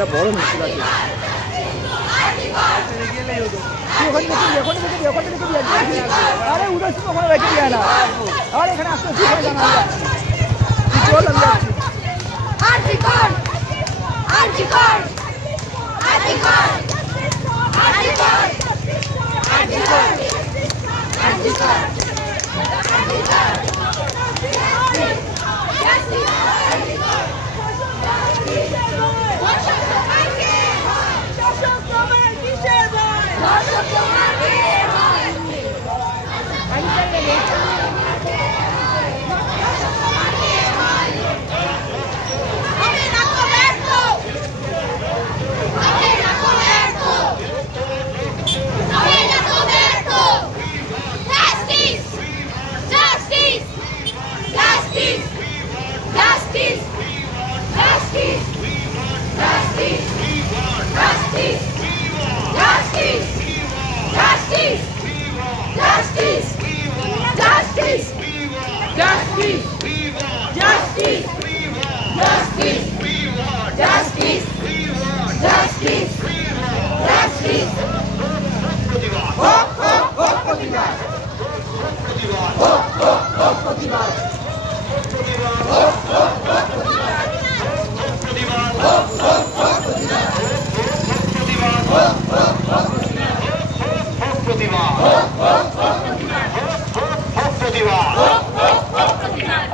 এটা বড় মিছিল আছে। আরে উদয় সিং ওখানে রেখে দিয়ে না, আর এখানে আসতে জানা যাচ্ছে চল আমি যাচ্ছি। Article article article article article article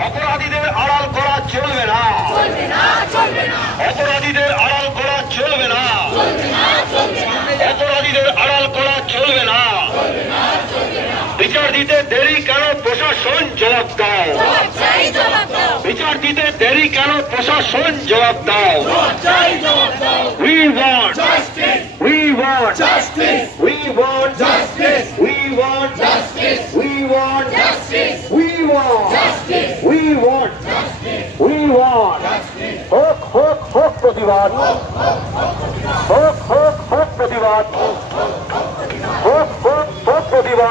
অপরাধীদের আড়াল করা চলবে না, অপরাধীদের আড়াল করা চলবে না, অপরাধীদের আড়াল করা চলবে না। বিচার দিতে দেরি কেন প্রশাসন জবাব দাও, বিচার দিতে দেরি কেন প্রশাসন জবাব দাও। We want justice, we want justice, we want justice, we want justice, we want justice, we want justice, we want justice, we want justice. হোক হোক হোক প্রতিবাদ।